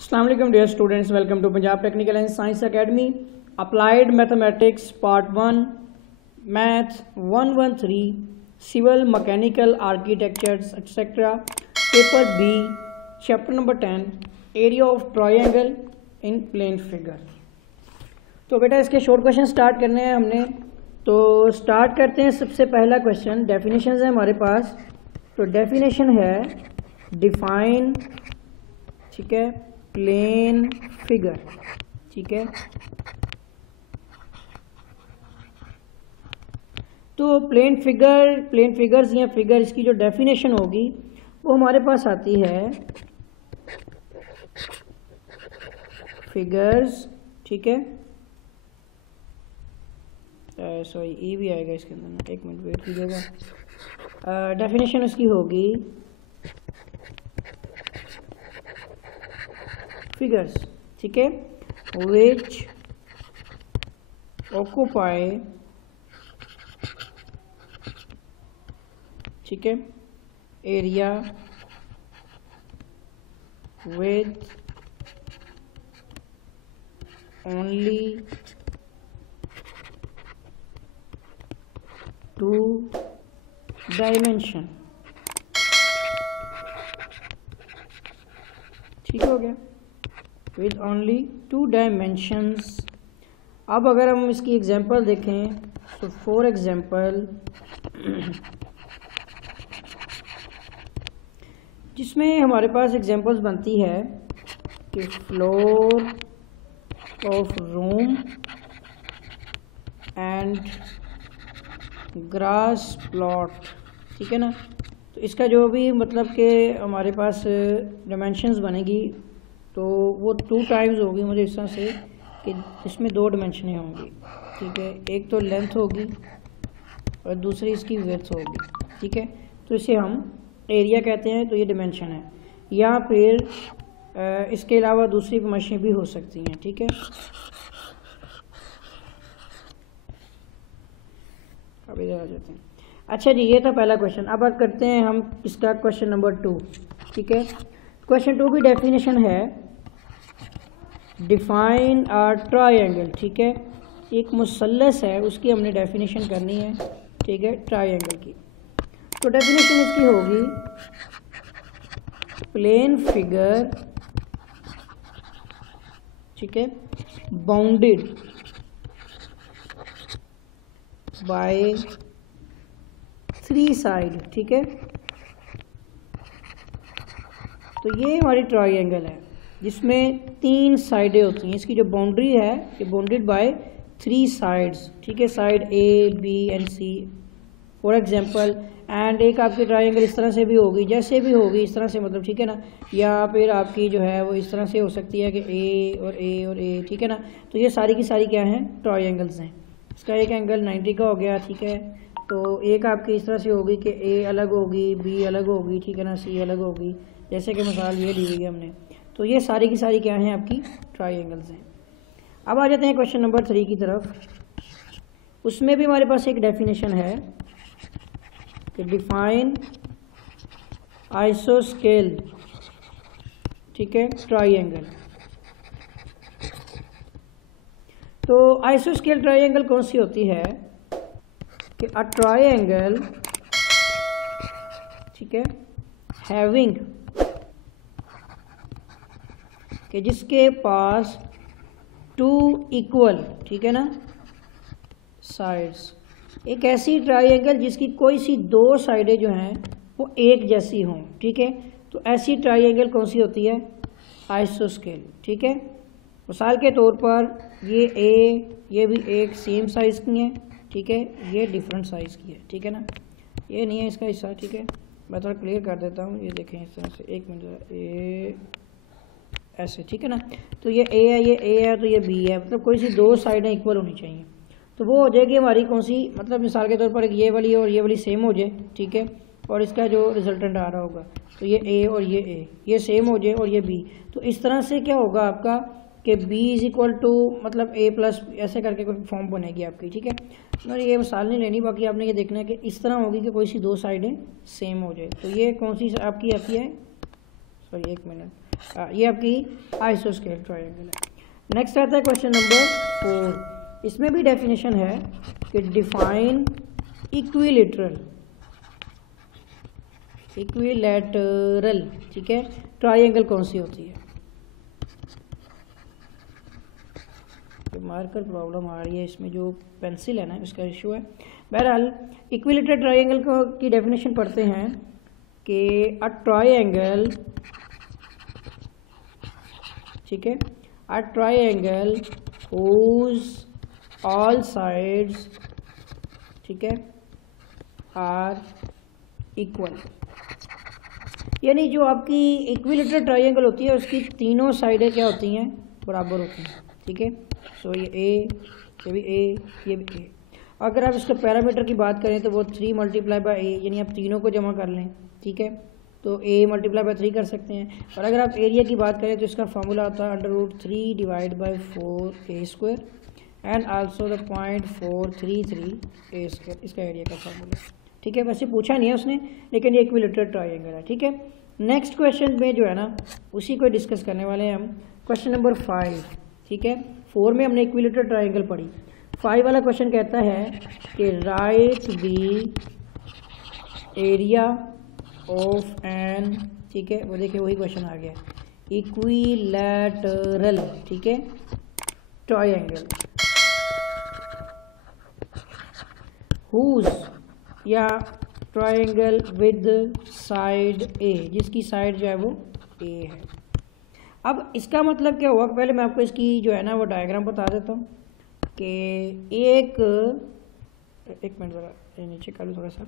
अस्सलाम वालेकुम dear students, welcome to Punjab technical and science academy. Applied mathematics part 1 math 113 civil mechanical architectures etcetera paper B chapter number 10 area of triangle in plane figure. तो बेटा इसके short question start करने हैं हमने। तो start करते हैं। सबसे पहला क्वेश्चन डेफिनेशन है हमारे पास। तो डेफिनेशन है डिफाइन, ठीक है, प्लेन फिगर, ठीक है। तो प्लेन फिगर्स या फिगर इसकी जो डेफिनेशन होगी वो हमारे पास आती है फिगर्स, ठीक है। सॉरी ई भी आएगा इसके अंदर, एक मिनट वेट कीजिएगा। डेफिनेशन उसकी होगी फिगर्स, ठीक है, विच ऑक्यूपाई, ठीक है, एरिया विथ ओनली 2 डायमेंशन। ठीक हो गया, विद ओनली 2 डायमेंशंस। अब अगर हम इसकी एग्जांपल देखें तो फॉर एग्जांपल जिसमें हमारे पास एग्जांपल्स बनती है कि floor of room and grass plot, ठीक है ना। तो इसका जो भी मतलब कि हमारे पास डायमेंशंस बनेगी तो वो 2 टाइम्स होगी मुझे इस तरह से कि इसमें 2 डायमेंशनें होंगी, ठीक है। एक तो लेंथ होगी और दूसरी इसकी विड्थ होगी, ठीक है। तो इसे हम एरिया कहते हैं। तो ये डायमेंशन है, या फिर इसके अलावा दूसरी मशीन भी हो सकती हैं, ठीक है। अब इधर आ जाते हैं। अच्छा जी, ये था पहला क्वेश्चन। अब बात करते हैं हम इसका क्वेश्चन नंबर 2, ठीक है। क्वेश्चन 2 की डेफिनेशन है डिफाइन अ ट्रायंगल, ठीक है। एक मुसल्लस है उसकी हमने डेफिनेशन करनी है, ठीक है, ट्रायंगल की। तो डेफिनेशन इसकी होगी प्लेन फिगर, ठीक है, बाउंडेड बाय 3 साइड, ठीक है। तो ये हमारी ट्रायंगल है जिसमें 3 साइडें होती हैं। इसकी जो बाउंड्री है ये बाउंडेड बाय 3 साइड्स, ठीक है, side A B and C for example. And एक आपकी ट्रायंगल इस तरह से भी होगी, जैसे भी होगी इस तरह से, मतलब, ठीक है ना। या फिर आपकी जो है वो इस तरह से हो सकती है कि ए और ए और ए, ठीक है ना। तो ये सारी की सारी क्या हैं, ट्रायंगल्स हैं। इसका एक एंगल 90 का हो गया, ठीक है। तो एक आपकी इस तरह से होगी कि ए अलग होगी, बी अलग होगी, ठीक है ना, सी अलग होगी, जैसे कि मिसाल ये ली हुई है हमने। तो ये सारी की सारी क्या हैं, आपकी ट्रायंगल्स हैं। अब आ जाते हैं क्वेश्चन नंबर 3 की तरफ। उसमें भी हमारे पास एक डेफिनेशन है कि डिफाइन आइसोस्केल, ठीक है, ट्रायंगल। तो आइसोस्केल ट्रायंगल कौन सी होती है कि अ ट्रायंगल, ठीक है, हैविंग, कि जिसके पास 2 इक्वल, ठीक है ना, साइड्स। एक ऐसी ट्रायंगल जिसकी कोई सी 2 साइडें जो हैं वो एक जैसी हों, ठीक है। तो ऐसी ट्रायंगल कौन सी होती है, आइसोस्केल, ठीक है। मिसाल के तौर पर ये ए, ये भी एक सेम साइज़ की है, ठीक है, ये डिफरेंट साइज़ की है, ठीक है ना। ये नहीं है इसका हिस्सा, ठीक है। मैं थोड़ा क्लियर कर देता हूँ। ये देखें इस तरह से, एक मिनट, ए ऐसे, ठीक है ना। तो ये ए है, ये ए है, तो ये बी है, मतलब कोई सी 2 साइडें इक्वल होनी चाहिए। तो वो हो जाएगी हमारी कौन सी, मतलब मिसाल के तौर पर ये वाली और ये वाली सेम हो जाए, ठीक है। और इसका जो रिजल्टेंट आ रहा होगा तो ये ए और ये सेम हो जाए और ये बी। तो इस तरह से क्या होगा आपका कि b इज इक्वल टू मतलब a प्लस ऐसे करके कोई फॉर्म बनेगी आपकी, ठीक है। और ये मिसाल नहीं लेनी, बाकी आपने ये देखना है कि इस तरह होगी कि कोई सी 2 साइडें सेम हो जाए। तो ये कौन सी आपकी आती है, सॉरी एक मिनट, ये आपकी आइसोस्केल ट्रायंगल है। नेक्स्ट आता है क्वेश्चन नंबर 4। इसमें भी डेफिनेशन है कि डिफाइन इक्विलेटरल ठीक है ट्रायंगल कौन सी होती है। तो मार्कर प्रॉब्लम आ रही है इसमें, जो पेंसिल है ना इसका इशू है। बहरहाल इक्विलेटरल ट्रायंगल को की डेफिनेशन पढ़ते हैं कि अ ट्रायंगल, ठीक है, a triangle whose all sides, ठीक है, आर इक्वल। यानी जो आपकी इक्विलेटरल ट्रायंगल होती है उसकी तीनों साइडें क्या होती हैं, बराबर होती हैं, ठीक है। सो ये ए, ये भी ए, ये भी ए। अगर आप इसका पैरामीटर की बात करें तो वो 3 मल्टीप्लाई बाई ए, यानी आप तीनों को जमा कर लें, ठीक है, तो a मल्टीप्लाई बाई 3 कर सकते हैं। और अगर आप एरिया की बात करें तो इसका फार्मूला होता है √3 divide by 4a² and also the 0.433a², इसका एरिया का फार्मूला, ठीक है। वैसे पूछा नहीं है उसने, लेकिन ये इक्विलेटरल ट्रायंगल है, ठीक है। नेक्स्ट क्वेश्चन में जो है ना उसी को डिस्कस करने वाले हैं हम। क्वेश्चन नंबर 5, ठीक है। 4 में हमने इक्विलेटरल ट्रायंगल पढ़ी। 5 वाला क्वेश्चन कहता है कि write the area of an, ठीक है, वो देखिए वही क्वेश्चन आ गया, इक्विलैटरल, ठीक है, ट्रायंगल हुज, या ट्रायंगल विद साइड ए, जिसकी साइड जो है वो ए है। अब इसका मतलब क्या हुआ, पहले मैं आपको इसकी जो है ना वो डायग्राम बता देता हूँ कि एक मिनट ज़रा नीचे कर लूँ थोड़ा सा।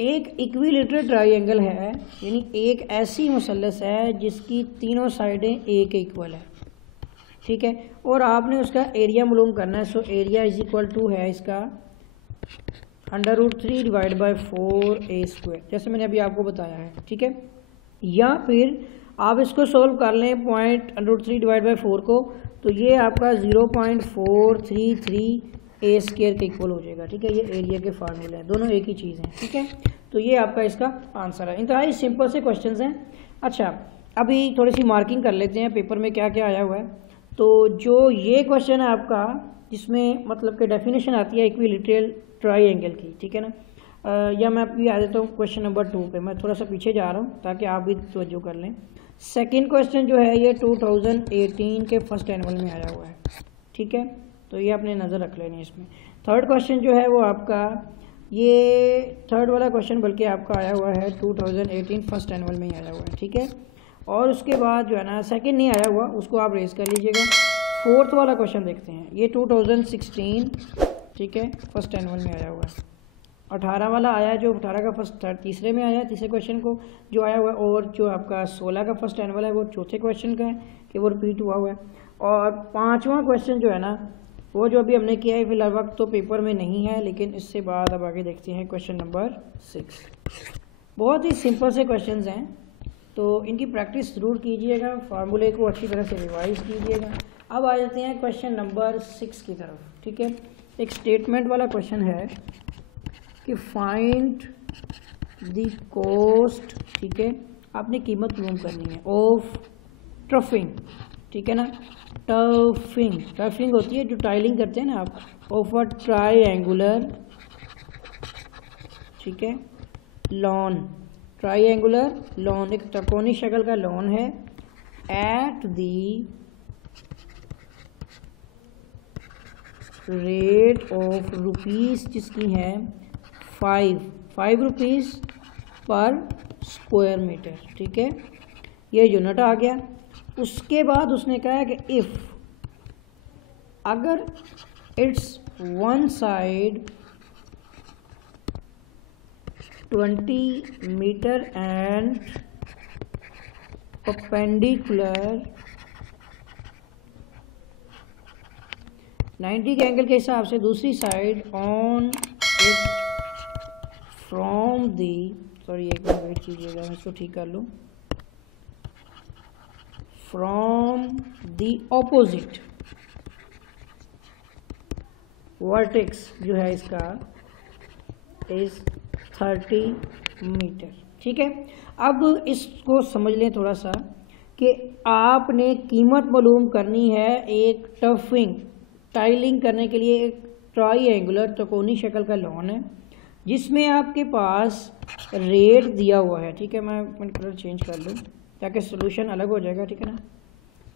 एक इक्विलेटरल ट्रायंगल है, यानी एक ऐसी मुसल्लस है जिसकी तीनों साइडें ए के इक्वल है, ठीक है, और आपने उसका एरिया मालूम करना है। So area is equal to है इसका √3 डिवाइड बाई 4a², जैसे मैंने अभी आपको बताया है, ठीक है। या फिर आप इसको सोल्व कर लें √3 डिवाइड बाई 4 को, तो ये आपका 0.433a² के इक्वल हो जाएगा, ठीक है। ये एरिया के फार्मूले हैं, दोनों एक ही चीज़ हैं, ठीक है। तो ये आपका इसका आंसर है। इंतहाई सिंपल से क्वेश्चंस हैं। अच्छा, अभी थोड़ी सी मार्किंग कर लेते हैं पेपर में क्या क्या आया हुआ है। तो जो ये क्वेश्चन है आपका, जिसमें मतलब कि डेफिनेशन आती है इक्विलेटरल ट्रायंगल की, ठीक है ना, या मैं अभी आ जाता हूँ क्वेश्चन नंबर 2 पे। मैं थोड़ा सा पीछे जा रहा हूँ ताकि आप भी तवज्जो कर लें। सेकंड क्वेश्चन जो है ये 2018 के फर्स्ट एनुअल में आया हुआ है, ठीक है, तो ये आपने नज़र रख लेनी इसमें। थर्ड क्वेश्चन जो है वो आपका, ये थर्ड वाला क्वेश्चन बल्कि आपका आया हुआ है 2018 फर्स्ट एनुअल में ही आया हुआ है, ठीक है। और उसके बाद जो है ना सेकंड नहीं आया हुआ, उसको आप रेज कर लीजिएगा। फोर्थ वाला क्वेश्चन देखते हैं, ये 2016, ठीक है, फर्स्ट एनुअल में आया हुआ है। 18 वाला आया, जो 18 का फर्स्ट तीसरे में आया, तीसरे क्वेश्चन को जो आया हुआ है। और जो आपका 16 का फर्स्ट एनुअल है वो चौथे क्वेश्चन का है कि वो रिपीट हुआ हुआ है। और 5वां क्वेश्चन जो है ना वो जो अभी हमने किया है फिलहाल वक्त तो पेपर में नहीं है, लेकिन इससे बाद अब आगे देखते हैं क्वेश्चन नंबर 6। बहुत ही सिंपल से क्वेश्चंस हैं, तो इनकी प्रैक्टिस ज़रूर कीजिएगा, फार्मूले को अच्छी तरह से रिवाइज कीजिएगा। अब आ जाते हैं क्वेश्चन नंबर 6 की तरफ, ठीक है। एक स्टेटमेंट वाला क्वेश्चन है कि फाइंड द कॉस्ट, ठीक है, आपने कीमत मालूम करनी है, ऑफ टर्फिंग, ठीक है ना, टर्फिंग होती है जो टाइलिंग करते हैं ना आप, ऑफ अ ट्राईएंगुलर, ठीक है, लॉन, ट्राईएंगुलर लॉन, एक त्रिकोणीय शक्ल का लॉन है, at the rate of rupees, जिसकी है 5 रुपीज़ पर स्क्वायर मीटर, ठीक है। ये यूनिट आ गया। उसके बाद उसने कहा कि इफ़, अगर it's one side 20 meter and perpendicular 90 के एंगल के हिसाब से दूसरी side on it from the, sorry एक बार वेट कीजिएगा मैं इसको ठीक कर लूँ, फ्रॉम दी ऑपोजिट वर्टेक्स जो है इसका इज 30 मीटर, ठीक है। अब इसको समझ लें थोड़ा सा कि आपने कीमत मालूम करनी है एक टफिंग टाइलिंग करने के लिए एक ट्राईएंगुलर त्रिकोणीय शक्ल का लॉन है जिसमें आपके पास रेट दिया हुआ है। ठीक है, मैं कलर चेंज कर लूँ ताकि सोल्यूशन अलग हो जाएगा। ठीक है ना,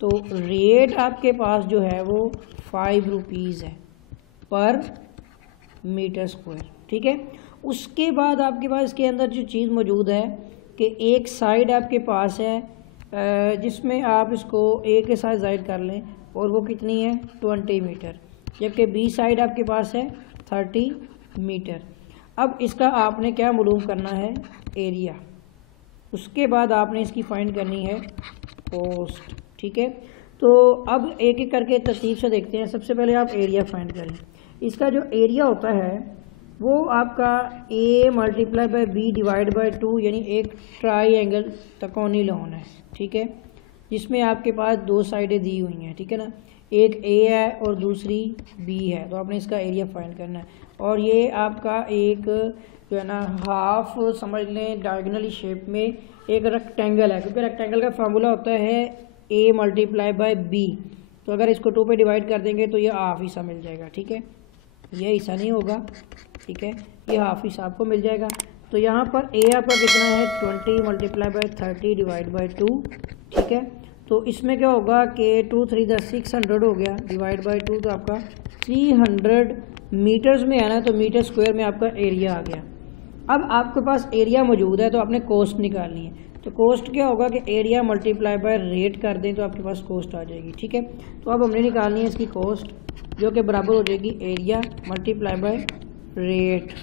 तो रेट आपके पास जो है वो 5 रुपीज़ है पर मीटर स्क्वायर। ठीक है, उसके बाद आपके पास इसके अंदर जो चीज़ मौजूद है कि एक साइड आपके पास है जिसमें आप इसको ए के साथ जाहिर कर लें और वो कितनी है 20 मीटर, जबकि बी साइड आपके पास है 30 मीटर। अब इसका आपने क्या मालूम करना है एरिया, उसके बाद आपने इसकी फाइंड करनी है कोस्ट। ठीक है, तो अब एक एक करके तरतीब से देखते हैं। सबसे पहले आप एरिया फाइंड करें। इसका जो एरिया होता है वो आपका a multiply by b divide by 2 यानी एक ट्राईएंगल त्रिकोणीय लॉन है। ठीक है, जिसमें आपके पास दो साइडें दी हुई हैं। ठीक है ना, एक a है और दूसरी b है, तो आपने इसका एरिया फाइंड करना है। और ये आपका एक जो है ना हाफ समझ लें डायगोनली शेप में एक रेक्टेंगल है, क्योंकि रेक्टेंगल का फार्मूला होता है a मल्टीप्लाई बाय b। तो अगर इसको 2 पे डिवाइड कर देंगे तो ये हाफ हिस्सा मिल जाएगा। ठीक है, ये हिस्सा नहीं होगा। ठीक है, ये हाफ हिस्सा आपको मिल जाएगा। तो यहाँ पर a आपका कितना है 20 मल्टीप्लाई बाय 30 डिवाइड बाय 2। ठीक है, तो इसमें क्या होगा कि 2 3 10 600 हो गया डिवाइड बाय 2, तो आपका 300 मीटर्स में आना है, तो मीटर स्क्वायर में आपका एरिया आ गया। अब आपके पास एरिया मौजूद है तो आपने कोस्ट निकालनी है। तो कोस्ट क्या होगा कि एरिया मल्टीप्लाई बाय रेट कर दें तो आपके पास कोस्ट आ जाएगी। ठीक है, तो अब हमने निकालनी है इसकी कोस्ट, जो कि बराबर हो जाएगी area multiply by rate.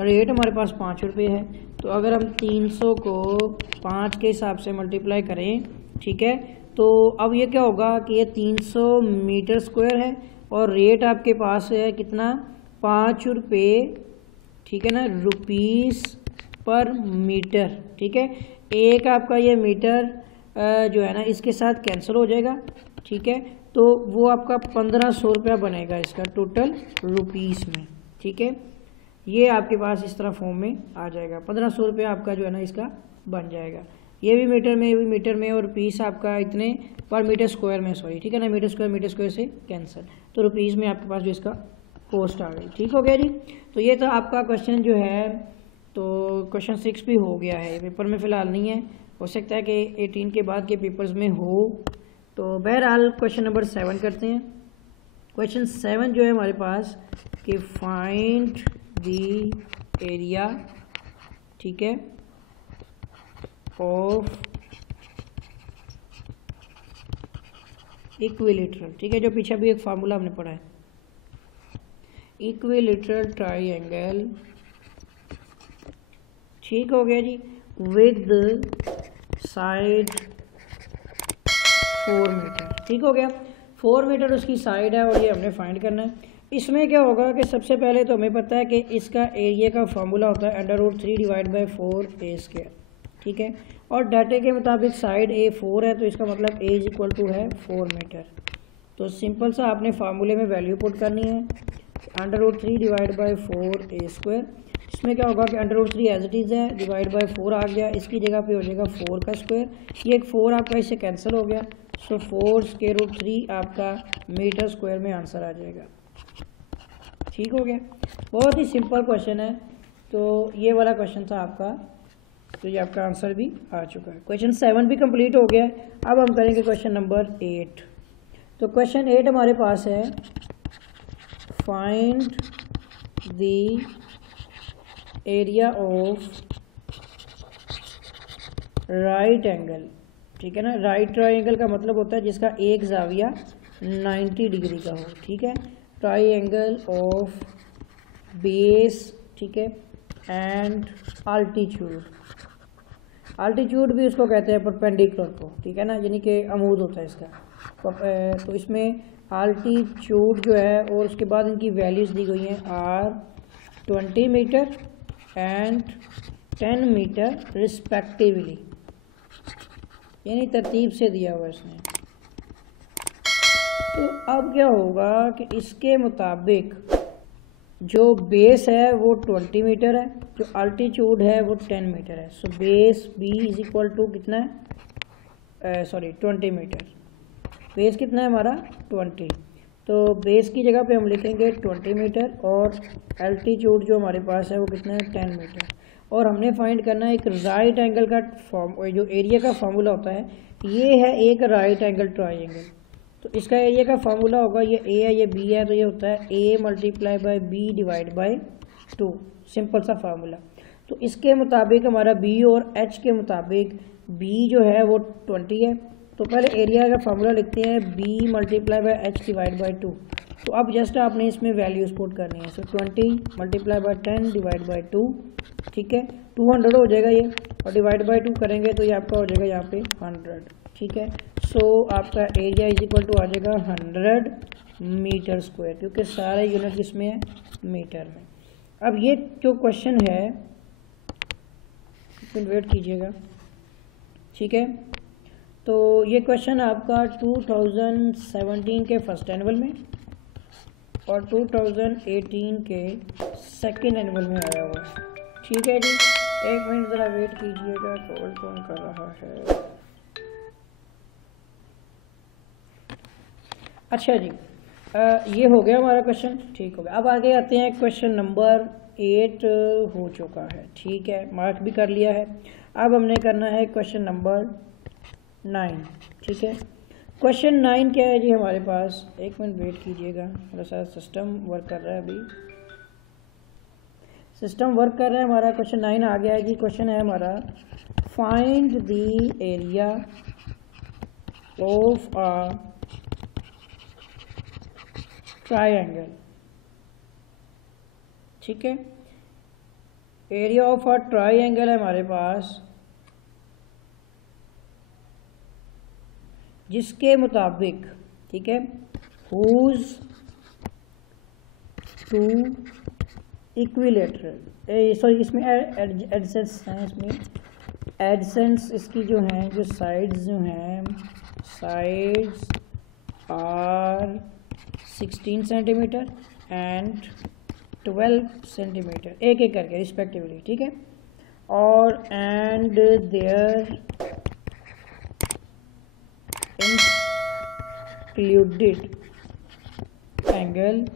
Rate हमारे पास 5 रुपये है, तो अगर हम 300 को 5 के हिसाब से मल्टीप्लाई करें, ठीक है, तो अब ये क्या होगा कि ये 300 मीटर स्क्वायर है और रेट आपके पास है कितना 5 रुपये। ठीक है ना, रुपीस पर मीटर। ठीक है, एक आपका ये मीटर जो है ना इसके साथ कैंसिल हो जाएगा। ठीक है, तो वो आपका 1500 रुपया बनेगा इसका टोटल रुपीस में। ठीक है, ये आपके पास इस तरह फॉर्म में आ जाएगा। 1500 रुपया आपका जो है ना इसका बन जाएगा। ये भी मीटर में, ये भी मीटर में, और पीस आपका इतने पर मीटर स्क्वायर में, सॉरी। ठीक है ना, मीटर स्क्वायर से कैंसिल, तो रुपीज़ में आपके पास जो इसका कोस्ट आ गई। ठीक हो गया जी। तो ये था आपका क्वेश्चन जो है, तो क्वेश्चन 6 भी हो गया है, पेपर में फ़िलहाल नहीं है, हो सकता है कि 18 के बाद के पेपर्स में हो। तो बहरहाल क्वेश्चन नंबर 7 करते हैं। क्वेश्चन 7 जो है हमारे पास कि फाइंड द एरिया, ठीक है, ऑफ इक्विलेटरल। ठीक है, जो पीछे भी एक फार्मूला हमने पढ़ा है, इक्विलेटरल ट्राईएंगल। ठीक हो गया जी, विद साइड 4 मीटर। ठीक हो गया, 4 मीटर उसकी साइड है और ये हमने फाइंड करना है। इसमें क्या होगा कि सबसे पहले तो हमें पता है कि इसका एरिया का फार्मूला होता है √3 डिवाइड बाय 4a²। ठीक है, और डाटे के मुताबिक साइड a 4 है, तो इसका मतलब a = है 4 मीटर। तो सिंपल सा आपने फार्मूले में वैल्यू पुट करनी है, √3 डिवाइड बाय 4a²। इसमें क्या होगा कि √3 एज इट इज़ है, डिवाइड बाय 4 आ गया, इसकी जगह पे हो जाएगा 4 का स्क्वायर। ये एक 4 आपका इससे कैंसिल हो गया, सो 4√3 आपका मीटर स्क्वायर में आंसर आ जाएगा। ठीक हो गया, बहुत ही सिंपल क्वेश्चन है। तो ये वाला क्वेश्चन था आपका, तो ये आपका आंसर भी आ चुका है। क्वेश्चन 7 भी कंप्लीट हो गया है। अब हम करेंगे क्वेश्चन नंबर 8। तो क्वेश्चन 8 हमारे पास है find the area of right angle. ठीक है ना, राइट ट्राईएंगल का मतलब होता है जिसका एक जाविया 90 डिग्री का हो। ठीक है, ट्राईएंगल ऑफ बेस, ठीक है, एंड अल्टीट्यूड। अल्टीट्यूड भी उसको कहते हैं परपेंडिकुलर को। ठीक है ना, यानी कि अमूद होता है इसका। तो इसमें अल्टीट्यूड जो है और उसके बाद इनकी वैल्यूज़ दी गई हैं R 20 meter and 10 meter respectively, यानी तरतीब से दिया हुआ इसने। तो अब क्या होगा कि इसके मुताबिक जो बेस है वो 20 मीटर है, जो अल्टीट्यूड है वो 10 मीटर है। सो बेस B = कितना है सॉरी 20 मीटर। बेस कितना है हमारा 20, तो बेस की जगह पे हम लिखेंगे 20 मीटर और एल्टीट्यूड जो हमारे पास है वो कितना है 10 मीटर। और हमने फाइंड करना है एक राइट एंगल का जो एरिया का फार्मूला होता है, ये है एक राइट एंगल ट्राइंगल। तो इसका एरिया का फार्मूला होगा, ये ए है ये बी है, तो ये होता है A multiply by B divide by 2, simple सा फार्मूला। तो इसके मुताबिक हमारा बी और एच के मुताबिक बी जो है वो 20 है, तो पहले एरिया का फार्मूला लिखते हैं B multiply by H divide by 2। तो अब जस्ट आपने इसमें वैल्यूज पुट करनी है। सो 20 मल्टीप्लाई बाई 10 डिवाइड बाई 2, ठीक है, 200 हो जाएगा ये, और डिवाइड बाई 2 करेंगे तो ये आपका हो जाएगा यहाँ पे 100, ठीक है। सो आपका एरिया इज इक्वल टू आ जाएगा 100 मीटर स्क्वायर, क्योंकि सारे यूनिट इसमें है मीटर में। अब ये जो क्वेश्चन है, वेट कीजिएगा, ठीक है। तो ये क्वेश्चन आपका 2017 के फर्स्ट एनुअल में और 2018 के सेकेंड एनुअल में आया हुआ है, ठीक है जी। एक मिनट ज़रा वेट कीजिएगा, कॉल कौन कर रहा है। अच्छा जी, ये हो गया हमारा क्वेश्चन, ठीक हो गया। अब आगे आते हैं, क्वेश्चन नंबर 8 हो चुका है, ठीक है, मार्क भी कर लिया है। अब हमने करना है क्वेश्चन नंबर 9, ठीक है। क्वेश्चन 9 क्या है जी हमारे पास, एक मिनट वेट कीजिएगा, मेरा सारा सिस्टम वर्क कर रहा है, अभी सिस्टम वर्क कर रहा है हमारा। क्वेश्चन 9 आ गया है जी। क्वेश्चन है हमारा, find the area of a triangle, ठीक है। एरिया ऑफ अ ट्रायंगल है हमारे पास, जिसके मुताबिक, ठीक है, हुज टू इक्विलेटरल, सॉरी इसमें एडजेंट्स हैं, इसमें एडजेंट्स इसकी जो हैं, जो साइड्स जो हैं, sides are 16 centimetre and 12 centimeter, एक एक करके रिस्पेक्टिवली, ठीक है। और and their included angle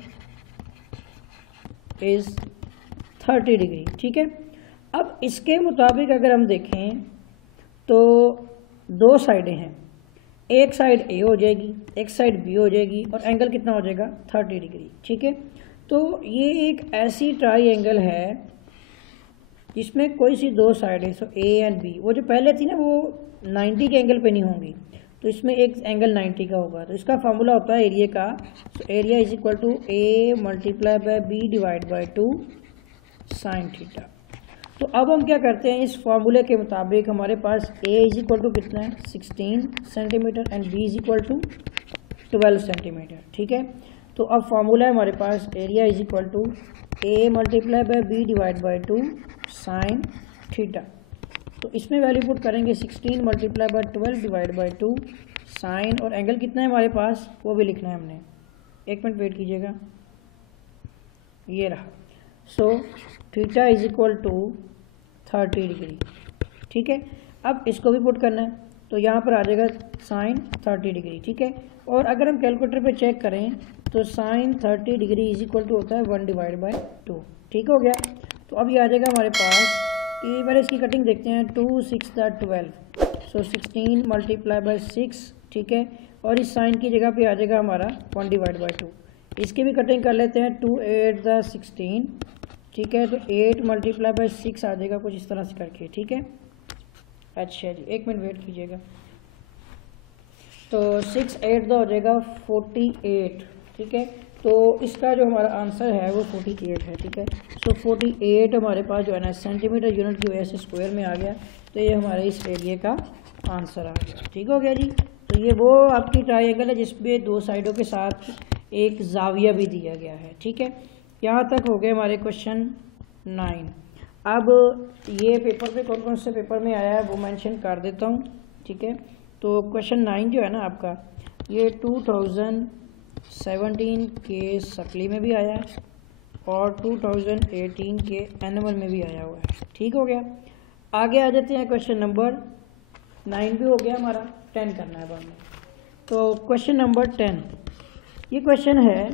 is 30 degree, ठीक है। अब इसके मुताबिक अगर हम देखें तो दो साइडें हैं, एक साइड ए हो जाएगी, एक साइड बी हो जाएगी, और एंगल कितना हो जाएगा 30 डिग्री, ठीक है। तो ये एक ऐसी ट्राइंगल है जिसमें कोई सी दो साइडें, सो ए एंड बी, वो जो पहले थी ना वो 90 के एंगल पे नहीं होंगी, तो इसमें एक एंगल 90 का होगा। तो इसका फार्मूला होता है एरिया का, so area is equal to A multiply by B divide by 2 sine theta. तो अब हम क्या करते हैं, इस फार्मूले के मुताबिक हमारे पास ए इज इक्वल टू कितना है 16 centimetre and B is equal to 12 centimetre, ठीक है। तो अब फार्मूला है हमारे पास area is equal to A multiply by B divide by 2 sine theta. तो इसमें वैल्यू पुट करेंगे 16 multiply by 12 divide by 2 sine, और एंगल कितना है हमारे पास वो भी लिखना है हमने, एक मिनट वेट कीजिएगा, ये रहा। So theta is equal to 30 degree, ठीक है। अब इसको भी पुट करना है, तो यहाँ पर आ जाएगा साइन 30 डिग्री, ठीक है। और अगर हम कैलकुलेटर पे चेक करें तो sine 30 degree is equal to होता है 1 डिवाइड बाई 2, ठीक हो गया। तो अब ये आ जाएगा हमारे पास, ये बार इसकी कटिंग देखते हैं, 2 6 12, सो 16 मल्टीप्लाई बाई 6, ठीक है। और इस साइन की जगह पे आ जाएगा हमारा 1 डिवाइड बाई 2। इसकी भी कटिंग कर लेते हैं, 2 8 16, ठीक है। तो 8 मल्टीप्लाई बाई 6 आ जाएगा कुछ इस तरह से करके, ठीक है। अच्छा जी, एक मिनट वेट कीजिएगा। तो 6 8 हो जाएगा 48, ठीक है। तो इसका जो हमारा आंसर है वो 48 है, ठीक है। तो 48 हमारे पास जो है ना सेंटीमीटर यूनिट की वजह से स्क्वायर में आ गया, तो ये हमारे इस एरिया का आंसर आ गया, ठीक हो गया जी। तो ये वो आपकी ट्रायंगल है जिसमें दो साइडों के साथ एक जाविया भी दिया गया है, ठीक है। यहाँ तक हो गए हमारे क्वेश्चन 9। अब ये पेपर पे कौन कौन से पेपर में आया है वो मेंशन कर देता हूँ, ठीक है। तो क्वेश्चन 9 जो है ना आपका, ये 2017 के सप्ली में भी आया है और 2018 के एनुअल में भी आया हुआ है, ठीक हो गया। आगे आ जाते हैं क्वेश्चन नंबर 9 भी हो गया हमारा, 10 करना है अब हमें। तो क्वेश्चन नंबर 10, ये क्वेश्चन है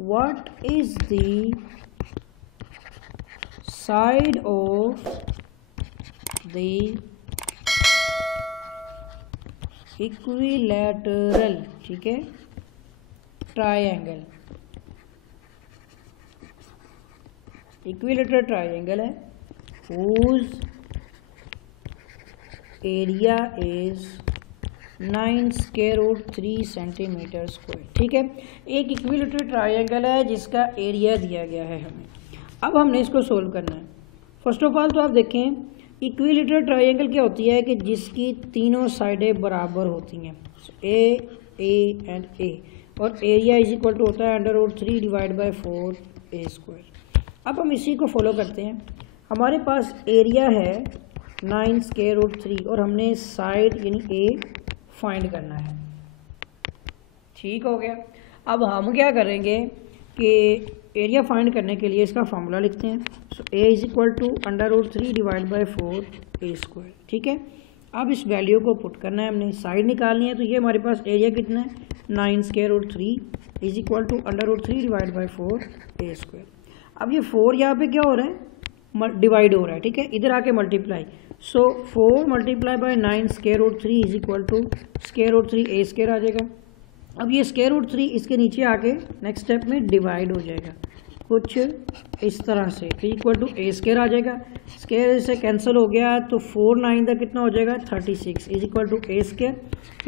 what is the side of the equilateral, ठीक है, ट्रायंगल। इक्विलैटरल ट्रायंगल है whose area is 9 square root 3 centimetre square, ठीक है। एक इक्विलैटरल ट्रायंगल है जिसका एरिया दिया गया है हमें। अब हमने इसको सोल्व करना है। फर्स्ट ऑफ ऑल तो आप देखें इक्विलैटरल ट्रायंगल क्या होती है कि जिसकी तीनों साइडें बराबर होती हैं, ए एंड ए, और एरिया इज इक्वल टू होता है √3 डिवाइड बाई 4 A²। अब हम इसी को फॉलो करते हैं। हमारे पास एरिया है 9 स्क्वायर रूट 3 और हमने साइड यानी ए फाइंड करना है, ठीक हो गया। अब हम क्या करेंगे कि एरिया फाइंड करने के लिए इसका फार्मूला लिखते हैं। So A is equal to √3 divide by 4 A², ठीक है। अब इस वैल्यू को पुट करना है, हमने साइड निकालनी है। तो ये हमारे पास एरिया कितना है 9 square root 3 is equal to √3 divide by 4 A²। अब ये 4 यहाँ पे क्या हो रहा है, डिवाइड हो रहा है, ठीक है, इधर आके multiply. So 4 multiply by 9 square root 3 is equal to square root 3 A² आ जाएगा। अब ये स्क्वायर रूट 3 इसके नीचे आके नेक्स्ट स्टेप में डिवाइड हो जाएगा कुछ इस तरह से, इक्वल टू A² आ जाएगा। स्क्वायर से कैंसिल हो गया तो 4 9 का कितना हो जाएगा 36 is equal to A²।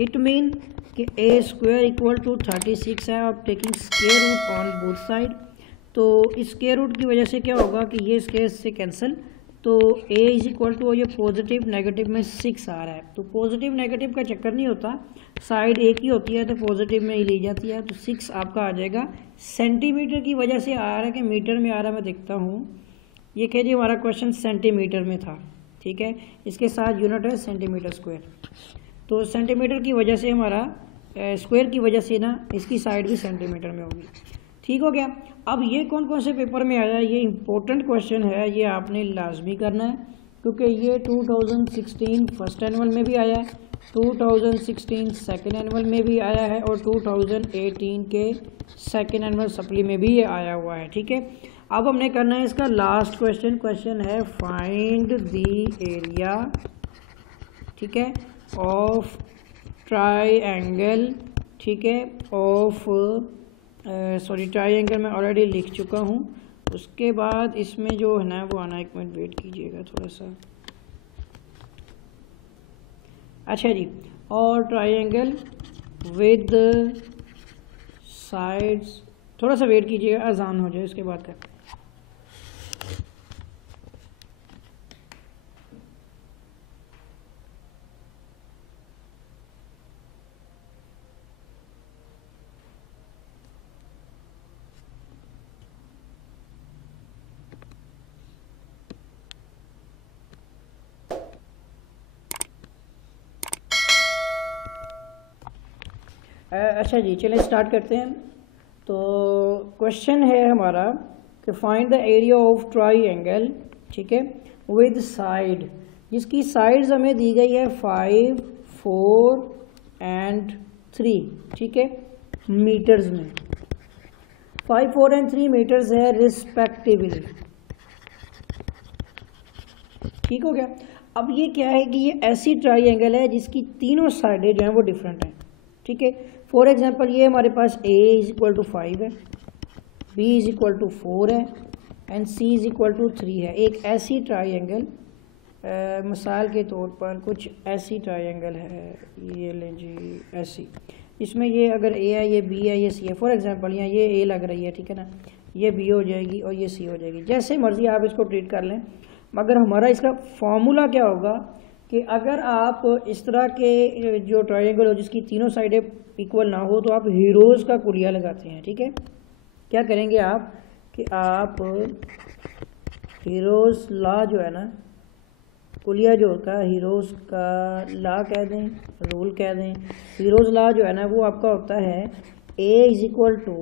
It mean कि A² इक्वल टू 36 है। आप taking square root on both side, तो इस स्क्वायर रूट की वजह से क्या होगा कि ये स्क्वायर से कैंसिल, तो a इज इक्वल टू ये पॉजिटिव नेगेटिव में 6 आ रहा है। तो पॉजिटिव नेगेटिव का चक्कर नहीं होता, साइड एक ही होती है तो पॉजिटिव में ही ली जाती है। तो 6 आपका आ जाएगा। सेंटीमीटर की वजह से आ रहा है कि मीटर में आ रहा है, मैं देखता हूँ। ये कह जी हमारा क्वेश्चन सेंटीमीटर में था, ठीक है, इसके साथ यूनिट है सेंटीमीटर स्क्वायर। तो सेंटीमीटर की वजह से हमारा स्क्वायर की वजह से ना इसकी साइड भी सेंटीमीटर में होगी, ठीक हो गया। अब ये कौन कौन से पेपर में आया, ये इंपॉर्टेंट क्वेश्चन है, ये आपने लाजमी करना है क्योंकि ये 2016 फर्स्ट एनुअल में भी आया है, 2016 सेकेंड एनुअल में भी आया है और 2018 के सेकेंड एनुअल सप्ली में भी ये आया हुआ है, ठीक है। अब हमने करना है इसका लास्ट क्वेश्चन। क्वेश्चन है फाइंड द एरिया, ठीक है, ऑफ ट्रायंगल, ठीक है, ऑफ सॉरी ट्रायंगल मैं ऑलरेडी लिख चुका हूँ। उसके बाद इसमें जो है ना वो आना, एक मिनट वेट कीजिएगा थोड़ा सा। अच्छा जी, और ट्रायंगल विद साइड्स, थोड़ा सा वेट कीजिएगा, अजान हो जाए उसके बाद कर। अच्छा जी, चलें स्टार्ट करते हैं। तो क्वेश्चन है हमारा कि find the area of triangle, ठीक है, विद साइड, जिसकी साइड्स हमें दी गई है 5, 4 एंड 3, ठीक है, मीटर्स में 5, 4 एंड 3 मीटर्स है रिस्पेक्टिवली, ठीक हो गया। अब ये क्या है कि ये ऐसी ट्रायंगल है जिसकी तीनों साइडें जो हैं वो डिफरेंट हैं, ठीक है। फॉर एग्जांपल ये हमारे पास a इज इक्वल टू 5 है, b इज इक्वल टू 4 है and c is equal to 3 है। एक ऐसी ट्रायंगल, मिसाल के तौर पर कुछ ऐसी ट्रायंगल है, ये लें जी ऐसी, इसमें ये अगर a है, ये b है, ये c है। फॉर एग्जांपल यहाँ ये a लग रही है, ठीक है ना, ये b हो जाएगी और ये c हो जाएगी। जैसे मर्जी आप इसको ट्रीट कर लें, मगर हमारा इसका फॉर्मूला क्या होगा कि अगर आप इस तरह के जो ट्रायंगल हो जिसकी तीनों साइडें इक्वल ना हो तो आप हीरोज़ का कुलिया लगाते हैं, ठीक है। क्या करेंगे आप कि आप हीरोज़ लॉ जो है ना, कुलिया जो होता है हीरोज़ का लॉ कह दें, रूल कह दें। हीरोज़ लॉ जो है ना वो आपका होता है a इज इक्वल टू,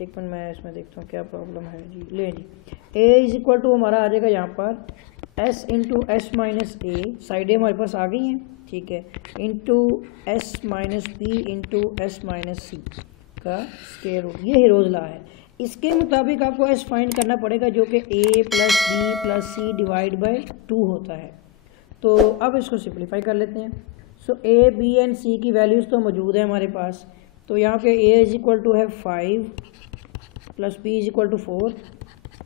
एक मिनट मैं इसमें देखता हूँ क्या प्रॉब्लम है जी, ले जी, a इज इक्वल टू हमारा आ जाएगा यहाँ पर S into S minus A, साइडें हमारे पास आ गई हैं, ठीक है, into S minus B into S minus C का स्क्वायर रूट, ये हीरोज लॉ है। इसके मुताबिक आपको एस फाइंड करना पड़ेगा जो कि A plus B plus C divide by 2 होता है। तो अब इसको सिंप्लीफाई कर लेते हैं। सो ए बी एंड सी की वैल्यूज़ तो मौजूद है हमारे पास, तो यहाँ पे ए इज इक्वल टू है 5 plus B is equal to 4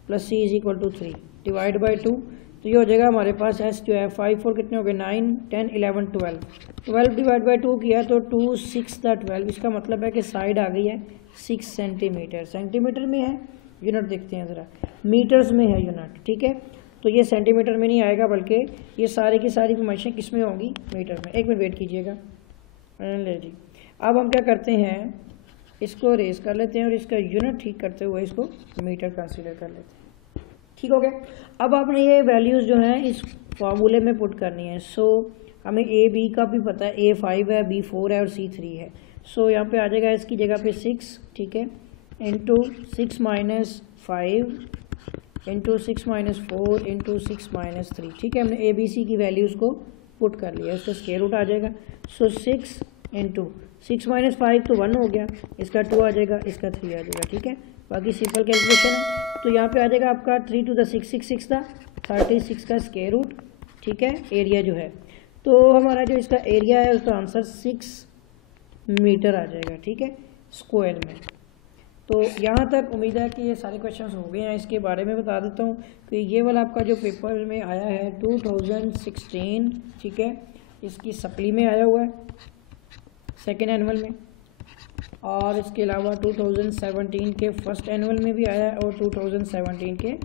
plus C is equal to 3 divide by 2, तो ये हो जाएगा हमारे पास एस जो है 5 4 कितने हो गए 9 10 11 12 डिवाइड बाई 2 किया तो 2 6 12, इसका मतलब है कि साइड आ गई है 6 सेंटीमीटर। सेंटीमीटर में है, यूनिट देखते हैं ज़रा, मीटर्स में है यूनिट, ठीक है। तो ये सेंटीमीटर में नहीं आएगा बल्कि ये सारी की सारी फरमाइशें किस में होंगी, मीटर में। एक मिनट वेट कीजिएगा। ले जी, अब हम क्या करते हैं, इसको रेस कर लेते हैं और इसका यूनिट ठीक करते हुए इसको मीटर कंसीडर कर लेते हैं। ठीक हो गया। अब आपने ये वैल्यूज़ जो हैं इस फार्मूले में पुट करनी है। सो हमें ए बी का भी पता है, ए 5 है, बी 4 है और सी 3 है। सो यहाँ पे आ जाएगा इसकी जगह पे 6, ठीक है, into 6 minus 5 into 6 minus 4 into 6 minus 3, ठीक है। हमने ए बी सी की वैल्यूज़ को पुट कर लिया, इसका स्क्वायर रूट आ जाएगा। सो 6 इंटू 6 माइनस 5 तो 1 हो गया, इसका 2 आ जाएगा, इसका 3 आ जाएगा, ठीक है। बाकी सिंपल कैलकुलेशन है। तो यहाँ पे आ जाएगा आपका 3 टू द 6 6 6 था 36 का स्क्वायर रूट, ठीक है, एरिया जो है। तो हमारा जो इसका एरिया है उसका आंसर 6 मीटर आ जाएगा, ठीक है, स्क्वायर में। तो यहाँ तक उम्मीद है कि ये सारे क्वेश्चंस हो गए हैं। इसके बारे में बता देता हूँ कि ये वाला आपका जो पेपर में आया है 2016, ठीक है, इसकी सप्ली में आया हुआ है सेकेंड एनुअल में, और इसके अलावा 2017 के फर्स्ट एनुअल में भी आया है और 2017 के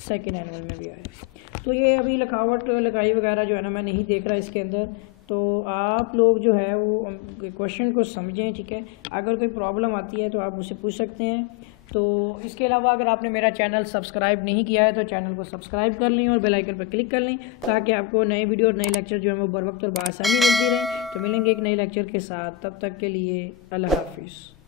सेकेंड एनुअल में भी आया है। तो ये अभी लिखावट लगाई वगैरह जो है ना मैं नहीं देख रहा इसके अंदर, तो आप लोग जो है वो क्वेश्चन को समझें, ठीक है। अगर कोई प्रॉब्लम आती है तो आप मुझसे पूछ सकते हैं। तो इसके अलावा अगर आपने मेरा चैनल सब्सक्राइब नहीं किया है तो चैनल को सब्सक्राइब कर लें और बेल आइकन पर क्लिक कर लें ताकि आपको नए वीडियो और नए लेक्चर जो है वो बर वक्त और बआसानी मिलती रहे। तो मिलेंगे एक नए लेक्चर के साथ, तब तक के लिए अल्लाह हाफिज़।